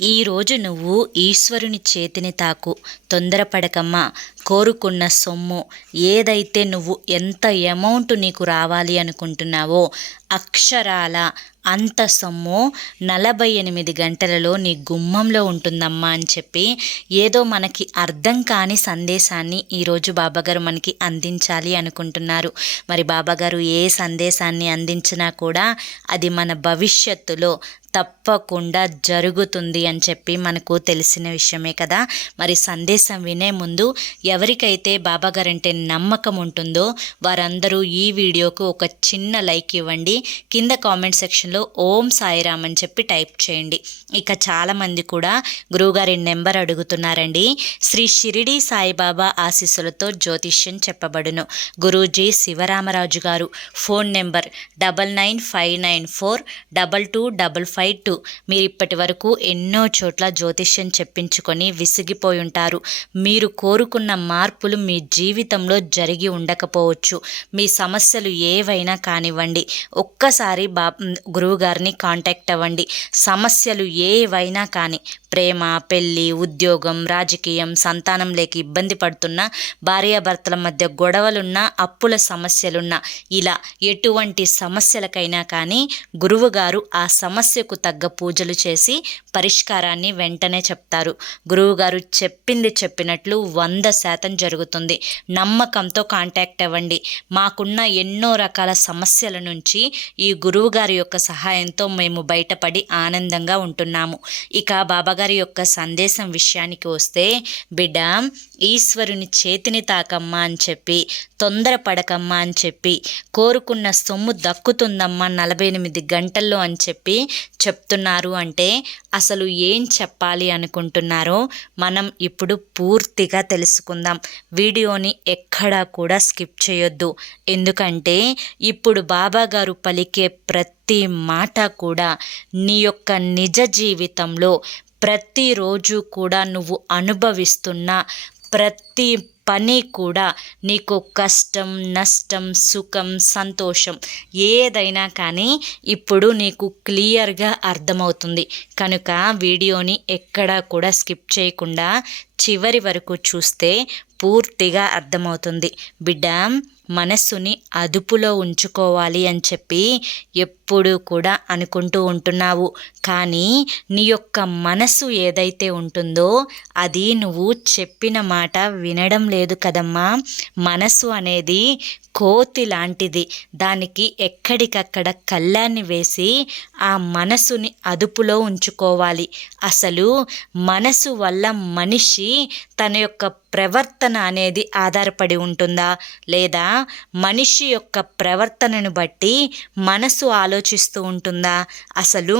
ఈరోజు నువ్వు ఈశ్వరుని చేతిని తాకు తొందరపడకమ్మా. కోరుకున్న సొమ్ము ఏదైతే నువ్వు ఎంత అమౌంట్ నీకు రావాలి అనుకుంటున్నావో అక్షరాల అంత సొమ్ము నలభై ఎనిమిది గంటలలో నీ గుమ్మంలో ఉంటుందమ్మా అని చెప్పి ఏదో మనకి అర్థం కాని సందేశాన్ని ఈరోజు బాబాగారు మనకి అందించాలి అనుకుంటున్నారు. మరి బాబాగారు ఏ సందేశాన్ని అందించినా కూడా అది మన భవిష్యత్తులో తప్పకుండా జరుగుతుంది అని చెప్పి మనకు తెలిసిన విషయమే కదా. మరి సందేశం వినే ముందు ఎవరికైతే బాబాగారంటే నమ్మకం ఉంటుందో వారందరూ ఈ వీడియోకు ఒక చిన్న లైక్ ఇవ్వండి. కింద కామెంట్ సెక్షన్లో ఓం సాయిరామ్ అని చెప్పి టైప్ చేయండి. ఇక చాలామంది కూడా గురువుగారి నెంబర్ అడుగుతున్నారండి. శ్రీ షిరిడి సాయిబాబా ఆశీస్సులతో జ్యోతిష్యం చెప్పబడును. గురూజీ శివరామరాజు గారు phone number double nine five nine four double two double five right. మీరు ఇప్పటి వరకు ఎన్నో చోట్ల జ్యోతిష్యం చెప్పించుకొని విసిగిపోయి ఉంటారు. మీరు కోరుకున్న మార్పులు మీ జీవితంలో జరిగి ఉండకపోవచ్చు. మీ సమస్యలు ఏవైనా కానివ్వండి. ఒక్కసారి బా గురువుగారిని కాంటాక్ట్ అవ్వండి. సమస్యలు ఏవైనా కానీ ప్రేమ పెళ్ళి ఉద్యోగం రాజకీయం సంతానం లేక ఇబ్బంది పడుతున్న భార్యాభర్తల మధ్య గొడవలున్నా అప్పుల సమస్యలున్నా ఇలా ఎటువంటి సమస్యలకైనా కానీ గురువుగారు ఆ సమస్యకు తగ్గ పూజలు చేసి పరిష్కారాన్ని వెంటనే చెప్తారు. గురువుగారు చెప్పింది చెప్పినట్లు వంద శాతం జరుగుతుంది. నమ్మకంతో కాంటాక్ట్ అవ్వండి. మాకున్న ఎన్నో రకాల సమస్యల నుంచి ఈ గురువుగారి యొక్క సహాయంతో మేము బయటపడి ఆనందంగా ఉంటున్నాము. ఇక బాబాగారి యొక్క సందేశం విషయానికి వస్తే బిడ్డ ఈశ్వరుని చేతిని తాకమ్మా అని చెప్పి తొందరపడకమ్మా అని చెప్పి కోరుకున్న సొమ్ము దక్కుతుందమ్మా నలభై ఎనిమిది గంటల్లో అని చెప్పి చెప్తున్నారు అంటే అసలు ఏం చెప్పాలి అనుకుంటున్నారో మనం ఇప్పుడు పూర్తిగా తెలుసుకుందాం. వీడియోని ఎక్కడా కూడా స్కిప్ చేయొద్దు. ఎందుకంటే ఇప్పుడు బాబా గారు పలికే ప్రతి మాట కూడా నీ యొక్క నిజ జీవితంలో ప్రతిరోజు కూడా నువ్వు అనుభవిస్తున్న ప్రతి పని కూడా నీకు కష్టం నష్టం సుఖం సంతోషం ఏదైనా కానీ ఇప్పుడు నీకు క్లియర్గా అర్థమవుతుంది. కనుక వీడియోని ఎక్కడా కూడా స్కిప్ చేయకుండా చివరి వరకు చూస్తే పూర్తిగా అర్థమవుతుంది. బిడ్డ మనస్సుని అదుపులో ఉంచుకోవాలి అని చెప్పి ఎప్పుడు కూడా అనుకుంటూ ఉంటున్నావు. కానీ నీ యొక్క మనసు ఏదైతే ఉంటుందో అది నువ్వు చెప్పిన మాట వినడం లేదు కదమ్మా. మనసు అనేది కోతి లాంటిది. దానికి ఎక్కడికక్కడ కళ్ళాన్ని వేసి ఆ మనసుని అదుపులో ఉంచుకోవాలి. అసలు మనసు వల్ల మనిషి తన యొక్క ప్రవర్తన అనేది ఆధారపడి ఉంటుందా? లేదా మనిషి యొక్క ప్రవర్తనను బట్టి మనసు ఆలోచిస్తూ ఉంటుందా? అసలు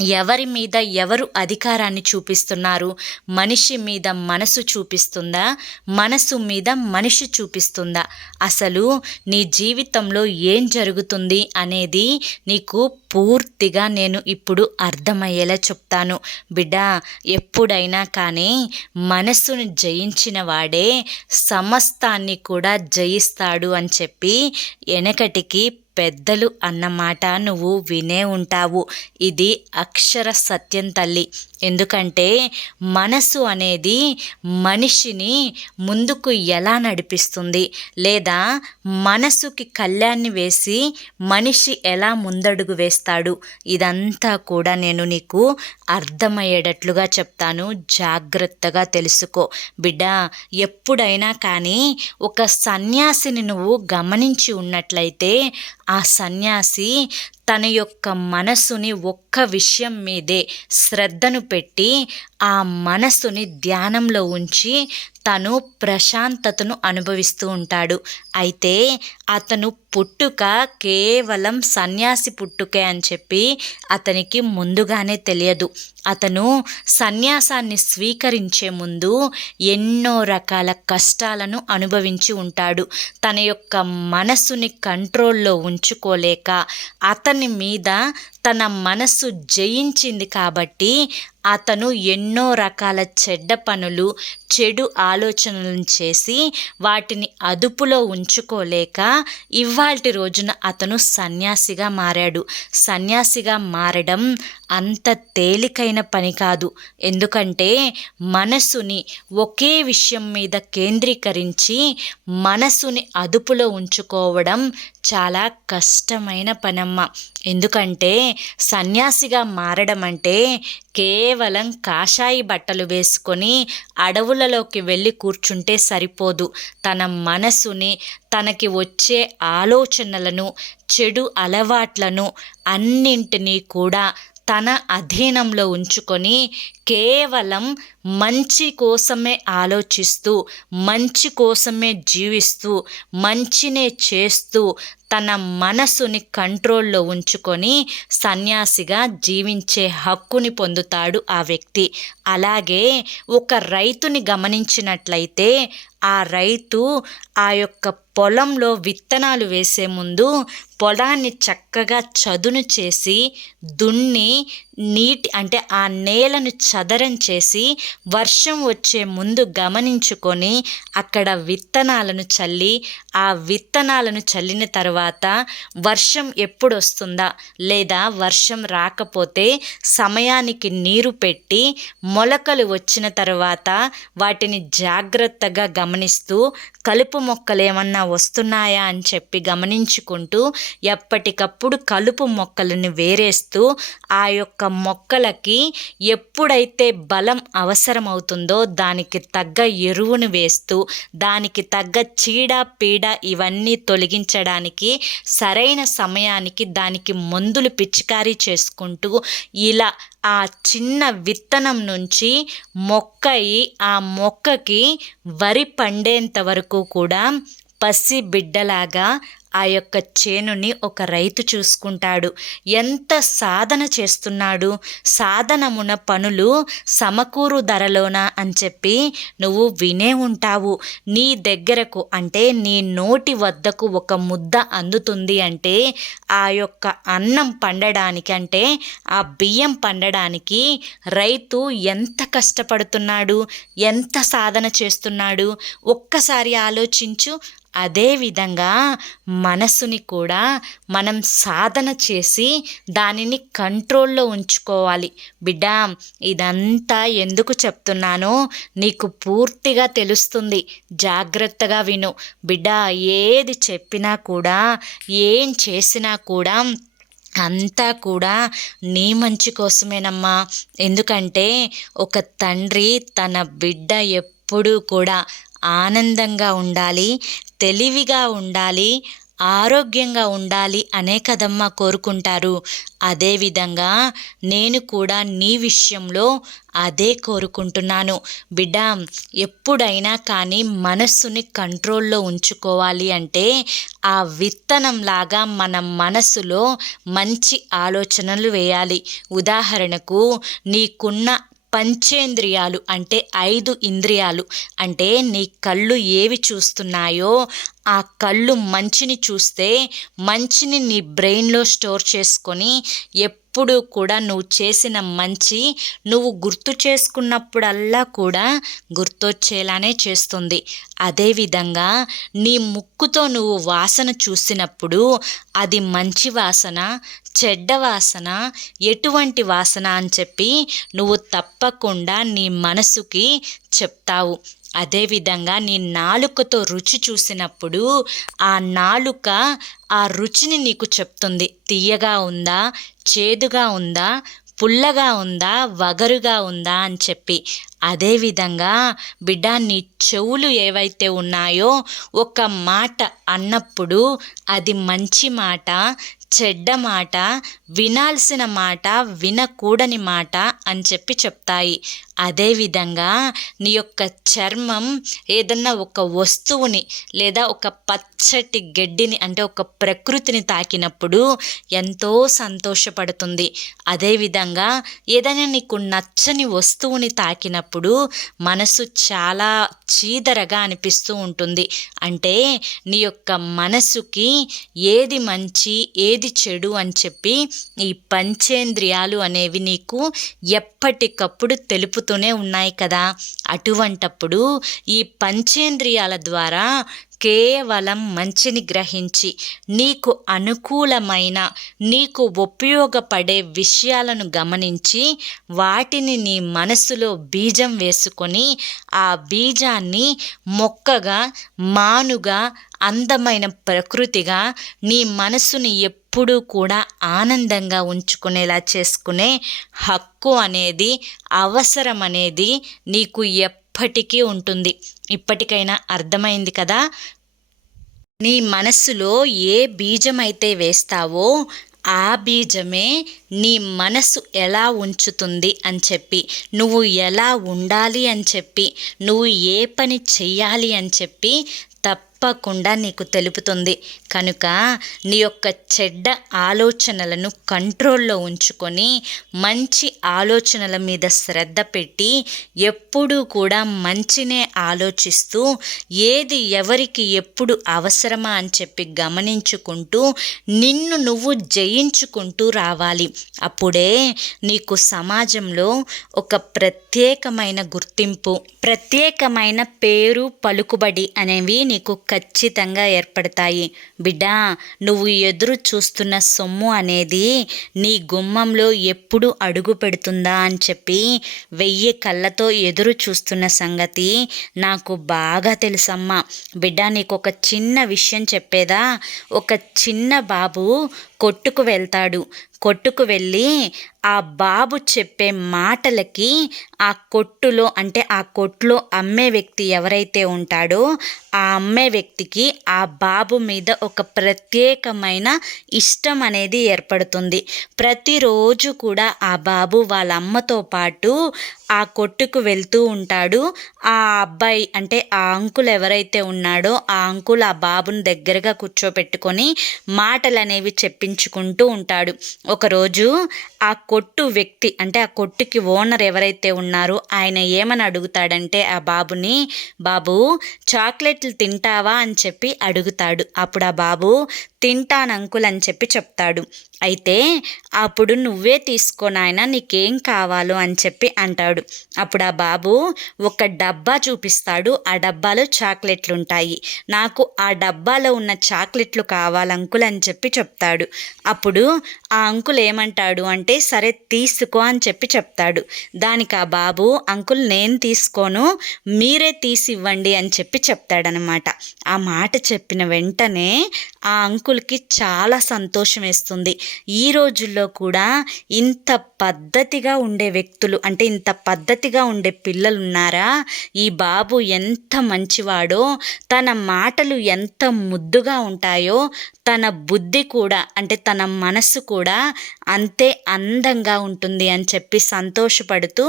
ఎవరి మీద ఎవరు అధికారాన్ని చూపిస్తున్నారు? మనిషి మీద మనసు చూపిస్తుందా? మనసు మీద మనిషి చూపిస్తుందా? అసలు నీ జీవితంలో ఏం జరుగుతుంది అనేది నీకు పూర్తిగా నేను ఇప్పుడు అర్థమయ్యేలా చెప్తాను. బిడ్డ ఎప్పుడైనా కానీ మనస్సును జయించిన వాడే సమస్తాన్ని కూడా జయిస్తాడు అని చెప్పి వెనకటికి పెద్దలు అన్నమాట నువ్వు వినే ఉంటావు. ఇది అక్షర సత్యం తల్లి. ఎందుకంటే మనసు అనేది మనిషిని ముందుకు ఎలా నడిపిస్తుంది? లేదా మనసుకి కళ్యాణ్ణి వేసి మనిషి ఎలా ముందడుగు వేస్తాడు? ఇదంతా కూడా నేను నీకు అర్థమయ్యేటట్లుగా చెప్తాను. జాగ్రత్తగా తెలుసుకో. బిడ్డ ఎప్పుడైనా కానీ ఒక సన్యాసిని నువ్వు గమనించి ఉన్నట్లయితే ఆ సన్యాసి తన యొక్క మనసుని ఒక్క విషయం మీదే శ్రద్ధను పెట్టి ఆ మనస్సుని ధ్యానంలో ఉంచి తను ప్రశాంతతను అనుభవిస్తూ ఉంటాడు. అయితే అతను పుట్టుక కేవలం సన్యాసి పుట్టుకే అని చెప్పి అతనికి ముందుగానే తెలియదు. అతను సన్యాసాన్ని స్వీకరించే ముందు ఎన్నో రకాల కష్టాలను అనుభవించి ఉంటాడు. తన యొక్క మనసుని కంట్రోల్లో ఉంచుకోలేక అతని మీద తన మనస్సు జయించింది కాబట్టి అతను ఎన్నో రకాల చెడ్డ పనులు చెడు ఆలోచనలను చేసి వాటిని అదుపులో ఉంచుకోలేక ఇవాల్టి రోజున అతను సన్యాసిగా మారాడు. సన్యాసిగా మారడం అంత తేలికైన పని కాదు. ఎందుకంటే మనసుని ఒకే విషయం మీద కేంద్రీకరించి మనసుని అదుపులో ఉంచుకోవడం చాలా కష్టమైన పనమ్మ. ఎందుకంటే సన్యాసిగా మారడం అంటే కేవలం కాషాయి బట్టలు వేసుకొని అడవులలోకి వెళ్ళి కూర్చుంటే సరిపోదు. తన మనసుని తనకి వచ్చే ఆలోచనలను చెడు అలవాట్లను అన్నింటినీ కూడా తన అధీనంలో ఉంచుకొని కేవలం మంచి కోసమే ఆలోచిస్తూ మంచి కోసమే జీవిస్తూ మంచినే చేస్తూ తన మనసుని కంట్రోల్లో ఉంచుకొని సన్యాసిగా జీవించే హక్కుని పొందుతాడు ఆ వ్యక్తి. అలాగే ఒక రైతుని గమనించినట్లయితే ఆ రైతు ఆ యొక్క పొలంలో విత్తనాలు వేసే ముందు పొలాన్ని చక్కగా చదును చేసి దున్ని నీటి అంటే ఆ నేలను చదరం చేసి వర్షం వచ్చే ముందు గమనించుకొని అక్కడ విత్తనాలను చల్లి ఆ విత్తనాలను చల్లిన తర్వాత వర్షం ఎప్పుడు వస్తుందా లేదా వర్షం రాకపోతే సమయానికి నీరు పెట్టి మొలకలు వచ్చిన తర్వాత వాటిని జాగ్రత్తగా గమనిస్తూ కలుపు మొక్కలు ఏమన్నా వస్తున్నాయా అని చెప్పి గమనించుకుంటూ ఎప్పటికప్పుడు కలుపు మొక్కలను వేరేస్తూ ఆ యొక్క మొక్కలకి ఎప్పుడైతే బలం అవసరమవుతుందో దానికి తగ్గ ఎరువును వేస్తూ దానికి తగ్గ చీడ పీడ ఇవన్నీ తొలగించడానికి సరైన సమయానికి దానికి మందులు పిచికారీ చేసుకుంటూ ఇలా ఆ చిన్న విత్తనం నుంచి మొక్కయి ఆ మొక్కకి వరి పండేంత వరకు కూడా పసి బిడ్డలాగా ఆ యొక్క చేనుని ఒక రైతు చూసుకుంటాడు. ఎంత సాధన చేస్తున్నాడు? సాధనమున పనులు సమకూరు ధరలోన అని చెప్పి నువ్వు వినే ఉంటావు. నీ దగ్గరకు అంటే నీ నోటి వద్దకు ఒక ముద్ద అందుతుంది అంటే ఆ యొక్క అన్నం పండడానికి అంటే ఆ బియ్యం పండడానికి రైతు ఎంత కష్టపడుతున్నాడు? ఎంత సాధన చేస్తున్నాడు? ఒక్కసారి ఆలోచించు. అదేవిధంగా మనసుని కూడా మనం సాధన చేసి దానిని కంట్రోల్లో ఉంచుకోవాలి. బిడ్డ ఇదంతా ఎందుకు చెప్తున్నానో నీకు పూర్తిగా తెలుస్తుంది. జాగ్రత్తగా విను. బిడ్డ ఏది చెప్పినా కూడా ఏం చేసినా కూడా అంతా కూడా నీ మంచి కోసమేనమ్మా. ఎందుకంటే ఒక తండ్రి తన బిడ్డ ఎప్పుడూ కూడా ఆనందంగా ఉండాలి తెలివిగా ఉండాలి ఆరోగ్యంగా ఉండాలి అనే కదమ్మా కోరుకుంటారు. అదేవిధంగా నేను కూడా నీ విషయంలో అదే కోరుకుంటున్నాను. బిడ్డ ఎప్పుడైనా కానీ మనస్సుని కంట్రోల్లో ఉంచుకోవాలి అంటే ఆ విత్తనంలాగా మన మనసులో మంచి ఆలోచనలు వేయాలి. ఉదాహరణకు నీకున్న పంచేంద్రియాలు అంటే ఐదు ఇంద్రియాలు. అంటే నీ కళ్ళు ఏవి చూస్తున్నాయో ఆ కళ్ళు మంచిని చూస్తే మంచిని నీ బ్రెయిన్లో స్టోర్ చేసుకొని ఎప్పుడు కూడా నువ్వు చేసిన మంచి నువ్వు గుర్తు చేసుకున్నప్పుడల్లా కూడా గుర్తొచ్చేలానే చేస్తుంది. అదేవిధంగా నీ ముక్కుతో నువ్వు వాసన చూసినప్పుడు అది మంచి వాసన చెడ్డ వాసన ఎటువంటి వాసన అని చెప్పి నువ్వు తప్పకుండా నీ మనసుకి చెప్తావు. అదేవిధంగా నీ నాలుకతో రుచి చూసినప్పుడు ఆ నాలుక ఆ రుచిని నీకు చెప్తుంది. తీయగా ఉందా చేదుగా ఉందా పుల్లగా ఉందా వగరుగా ఉందా అని చెప్పి. అదేవిధంగా బిడ్డ నీ చెవులు ఏవైతే ఉన్నాయో ఒక మాట అన్నప్పుడు అది మంచి మాట చెడ్డ మాట వినాల్సిన మాట వినకూడని మాట అని చెప్పి చెప్తాయి. అదేవిధంగా నీ యొక్క చర్మం ఏదన్నా ఒక వస్తువుని లేదా ఒక పచ్చటి గడ్డిని అంటే ఒక ప్రకృతిని తాకినప్పుడు ఎంతో సంతోషపడుతుంది. అదేవిధంగా ఏదైనా నీకు నచ్చని వస్తువుని తాకినప్పుడు మనసు చాలా చీదరగా అనిపిస్తూ ఉంటుంది. అంటే నీ యొక్క మనసుకి ఏది మంచి ఏది చెడు అని చెప్పి ఈ పంచేంద్రియాలు అనేవి నీకు ఎప్పటికప్పుడు తెలుపుతూనే ఉన్నాయి కదా. అటువంటప్పుడు ఈ పంచేంద్రియాల ద్వారా కేవలం మంచిని గ్రహించి నీకు అనుకూలమైన నీకు ఉపయోగపడే విషయాలను గమనించి వాటిని నీ మనసులో బీజం వేసుకొని ఆ బీజాన్ని మొక్కగా మానుగా అందమైన ప్రకృతిగా నీ మనసుని ఎప్పుడూ కూడా ఆనందంగా ఉంచుకునేలా చేసుకునే హక్కు అనేది అవసరం అనేది నీకు ఎప్పటికీ ఉంటుంది. ఇప్పటికైనా అర్థమైంది కదా? నీ మనస్సులో ఏ బీజమైతే వేస్తావో ఆ బీజమే నీ మనసు ఎలా ఉంచుతుంది అని చెప్పి నువ్వు ఎలా ఉండాలి అని చెప్పి నువ్వు ఏ పని చెయ్యాలి అని చెప్పి తప్పకుండా నీకు తెలుపుతుంది. కనుక నీ యొక్క చెడ్డ ఆలోచనలను కంట్రోల్లో ఉంచుకొని మంచి ఆలోచనల మీద శ్రద్ధ పెట్టి ఎప్పుడూ కూడా మంచినే ఆలోచిస్తూ ఏది ఎవరికి ఎప్పుడు అవసరమా అని చెప్పి గమనించుకుంటూ నిన్ను నువ్వు జయించుకుంటూ రావాలి. అప్పుడే నీకు సమాజంలో ఒక ప్రత్యేకమైన గుర్తింపు ప్రత్యేకమైన పేరు పలుకుబడి అనేవి నీకు ఖచ్చితంగా ఏర్పడతాయి. బిడ్డా నువ్వు ఎదురు చూస్తున్న సొమ్ము అనేది నీ గుమ్మంలో ఎప్పుడు అడుగు పెడుతుందా అని చెప్పి వెయ్యి కళ్ళతో ఎదురు చూస్తున్న సంగతి నాకు బాగా తెలుసమ్మా. బిడ్డ నీకు ఒక చిన్న విషయం చెప్పేదా? ఒక చిన్న బాబు కొట్టుకు వెళ్తాడు. కొట్టుకు వెళ్ళి ఆ బాబు చెప్పే మాటలకి ఆ కొట్టులో అంటే ఆ కొట్టులో అమ్మే వ్యక్తి ఎవరైతే ఉంటాడో ఆ అమ్మే వ్యక్తికి ఆ బాబు మీద ఒక ప్రత్యేకమైన ఇష్టం అనేది ఏర్పడుతుంది. ప్రతిరోజు కూడా ఆ బాబు వాళ్ళ అమ్మతో పాటు ఆ కొట్టుకు వెళ్తూ ఉంటాడు. ఆ అబ్బాయి అంటే ఆ అంకుల్ ఎవరైతే ఉన్నాడో ఆ అంకుల్ ఆ బాబుని దగ్గరగా కూర్చోపెట్టుకొని మాటలు అనేవి చెప్పించుకుంటూ ఉంటాడు. ఒకరోజు ఆ కొట్టు వ్యక్తి అంటే ఆ కొట్టుకి ఓనర్ ఎవరైతే ఉన్నారో ఆయన ఏమని అడుగుతాడంటే ఆ బాబుని బాబు చాక్లెట్లు తింటావా? అని చెప్పి అడుగుతాడు. అప్పుడు ఆ బాబు తింటాను అంకుల్ అని చెప్పి చెప్తాడు. అయితే అప్పుడు నువ్వే తీసుకో నాయన నీకేం కావాలో అని చెప్పి అంటాడు. అప్పుడు ఆ బాబు ఒక డబ్బా చూపిస్తాడు. ఆ డబ్బాలో చాక్లెట్లు ఉంటాయి నాకు ఆ డబ్బాలో ఉన్న చాక్లెట్లు కావాలి అంకుల్ అని చెప్పి చెప్తాడు. అప్పుడు ఆ అంకుల్ ఏమంటాడు అంటే సరే తీసుకో అని చెప్పి చెప్తాడు. దానికి ఆ బాబు అంకుల్ నేను తీసుకోను మీరే తీసి ఇవ్వండి అని చెప్పి చెప్తాడనమాట ఆ మాట చెప్పిన వెంటనే ఆ అంకుల్కి చాలా సంతోషం వేస్తుంది. ఈ రోజుల్లో కూడా ఇంత పద్ధతిగా ఉండే వ్యక్తులు అంటే ఇంత పద్ధతిగా ఉండే పిల్లలు ఉన్నారా ఈ బాబు ఎంత మంచివాడో తన మాటలు ఎంత ముద్దుగా ఉంటాయో తన బుద్ధి కూడా అంటే తన మనస్సు కూడా అంతే అందంగా ఉంటుంది అని చెప్పి సంతోషపడుతూ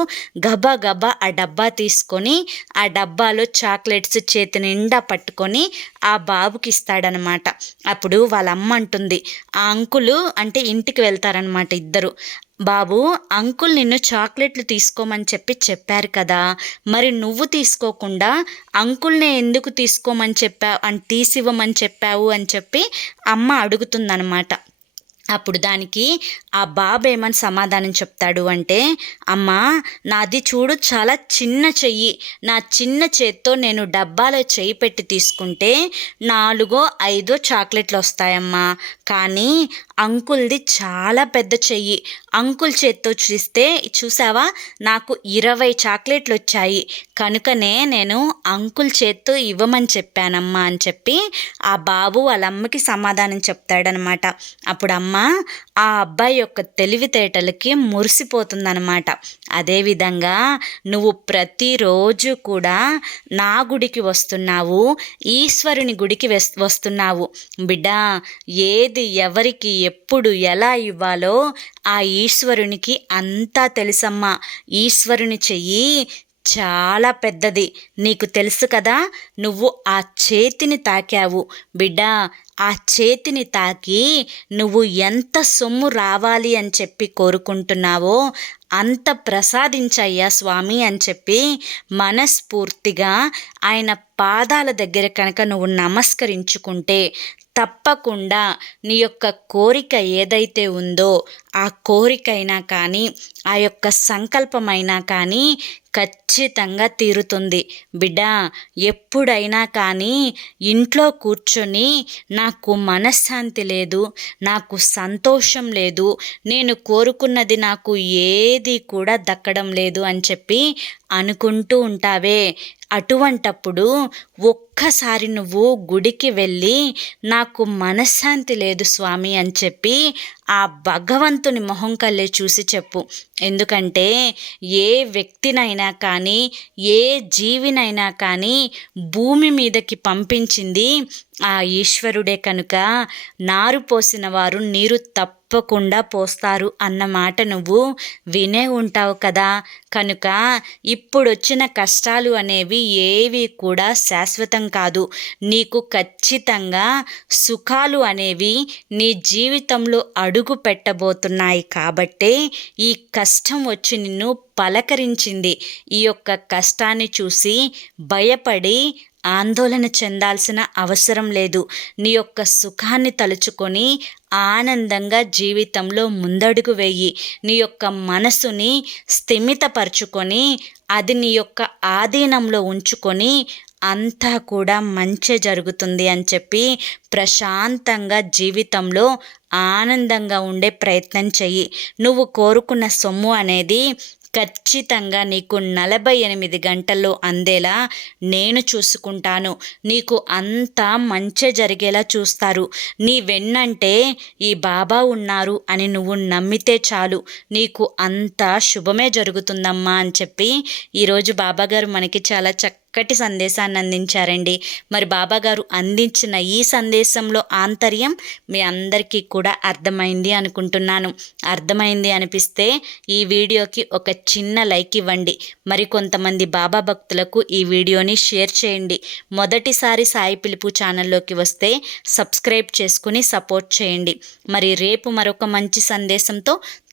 గబా గబా ఆ డబ్బా తీసుకొని ఆ డబ్బాలో చాక్లెట్స్ చేతి నిండా పట్టుకొని ఆ బాబుకి ఇస్తాడనమాట. అప్పుడు వాళ్ళ అమ్మ అంటుంది ఆ అంకులు అంటే ఇంటికి వెళ్తారనమాట ఇద్దరు. బాబు అంకుల్ నిన్ను చాక్లెట్లు తీసుకోమని చెప్పి చెప్పారు కదా మరి నువ్వు తీసుకోకుండా అంకుల్నే ఎందుకు తీసుకోమని చెప్పావు అని తీసివ్వమని చెప్పావు అని చెప్పి అమ్మ అడుగుతుందనమాట. అప్పుడు దానికి ఆ బాబు ఏమని సమాధానం చెప్తాడు అంటే అమ్మా నాది చూడు చాలా చిన్న చెయ్యి. నా చిన్న చేత్తో నేను డబ్బాలో చెయ్యి పెట్టి తీసుకుంటే నాలుగో ఐదో చాక్లెట్లు వస్తాయమ్మా. కానీ అంకుల్ది చాలా పెద్ద చెయ్యి. అంకుల్ చేత్తో చూస్తే చూసావా? నాకు ఇరవై చాక్లెట్లు వచ్చాయి కనుకనే నేను అంకుల్ చేత్తో ఇవ్వమని చెప్పానమ్మా అని చెప్పి ఆ బాబు వాళ్ళ అమ్మకి సమాధానం చెప్తాడనమాట. అప్పుడు అమ్మ ఆ అబ్బాయి యొక్క తెలివితేటలకి మురిసిపోతుందనమాట. అదేవిధంగా నువ్వు ప్రతిరోజు కూడా నా గుడికి వస్తున్నావు ఈశ్వరుని గుడికి వస్తున్నావు. బిడ్డ ఏది ఎవరికి ఎప్పుడు ఎలా ఇవ్వాలో ఆ ఈశ్వరునికి అంతా తెలుసమ్మా. ఈశ్వరుని చెయ్యి చాలా పెద్దది. నీకు తెలుసు కదా నువ్వు ఆ చేతిని తాకావు. బిడ్డా ఆ చేతిని తాకి నువ్వు ఎంత సొమ్ము రావాలి అని చెప్పి కోరుకుంటున్నావో అంత ప్రసాదించయ్యా స్వామి అని చెప్పి మనస్ఫూర్తిగా ఆయన పాదాల దగ్గర కనుక నువ్వు నమస్కరించుకుంటే తప్పకుండా నీ యొక్క కోరిక ఏదైతే ఉందో ఆ కోరికైనా కానీ ఆ యొక్క సంకల్పమైనా కానీ ఖచ్చితంగా తీరుతుంది. బిడ్డ ఎప్పుడైనా కానీ ఇంట్లో కూర్చొని నాకు మనశ్శాంతి లేదు నాకు సంతోషం లేదు నేను కోరుకున్నది నాకు ఏది కూడా దక్కడం లేదు అని చెప్పి అనుకుంటూ ఉంటావే. అటువంటప్పుడు ఒక్కసారి నువ్వు గుడికి వెళ్ళి నాకు మనశ్శాంతి లేదు స్వామి అని చెప్పి ఆ భగవంతుని మొహం కల్లే చూసి చెప్పు. ఎందుకంటే ఏ వ్యక్తినైనా కానీ ఏ జీవినైనా కానీ భూమి మీదకి పంపించింది ఆ ఈశ్వరుడే కనుక. నారు పోసిన వారు నీరు తప్పకుండా పోస్తారు అన్న మాట నువ్వు వినే ఉంటావు కదా. కనుక ఇప్పుడు వచ్చిన కష్టాలు అనేవి ఏవి కూడా శాశ్వతం కాదు. నీకు ఖచ్చితంగా సుఖాలు అనేవి నీ జీవితంలో అడుగు పెట్టబోతున్నాయి కాబట్టే ఈ కష్టం వచ్చి నిన్ను పలకరించింది. ఈ యొక్క కష్టాన్ని చూసి భయపడి ఆందోళన చెందాల్సిన అవసరం లేదు. నీ యొక్క సుఖాన్ని తలుచుకొని ఆనందంగా జీవితంలో ముందడుగు వేయి. నీ యొక్క మనసుని స్థిమితపరచుకొని అది నీ యొక్క ఆధీనంలో ఉంచుకొని అంతా కూడా మంచి జరుగుతుంది అని చెప్పి ప్రశాంతంగా జీవితంలో ఆనందంగా ఉండే ప్రయత్నం చెయ్యి. నువ్వు కోరుకున్న సొమ్ము అనేది ఖచ్చితంగా నీకు నలభై ఎనిమిది గంటల్లో అందేలా నేను చూసుకుంటాను. నీకు అంతా మంచి జరిగేలా చూస్తారు. నీ వెన్నంటే ఈ బాబా ఉన్నారు అని నువ్వు నమ్మితే చాలు. నీకు అంతా శుభమే జరుగుతుందమ్మా అని చెప్పి ఈరోజు బాబాగారు మనకి చాలా చక్క చక్కటి సందేశాన్ని అందించారండి. మరి బాబాగారు అందించిన ఈ సందేశంలో ఆంతర్యం మీ అందరికీ కూడా అర్థమైంది అనుకుంటున్నాను. అర్థమైంది అనిపిస్తే ఈ వీడియోకి ఒక చిన్న లైక్ ఇవ్వండి. మరి కొంతమంది బాబా భక్తులకు ఈ వీడియోని షేర్ చేయండి. మొదటిసారి సాయి పిలుపు ఛానల్లోకి వస్తే సబ్స్క్రైబ్ చేసుకుని సపోర్ట్ చేయండి. మరి రేపు మరొక మంచి సందేశంతో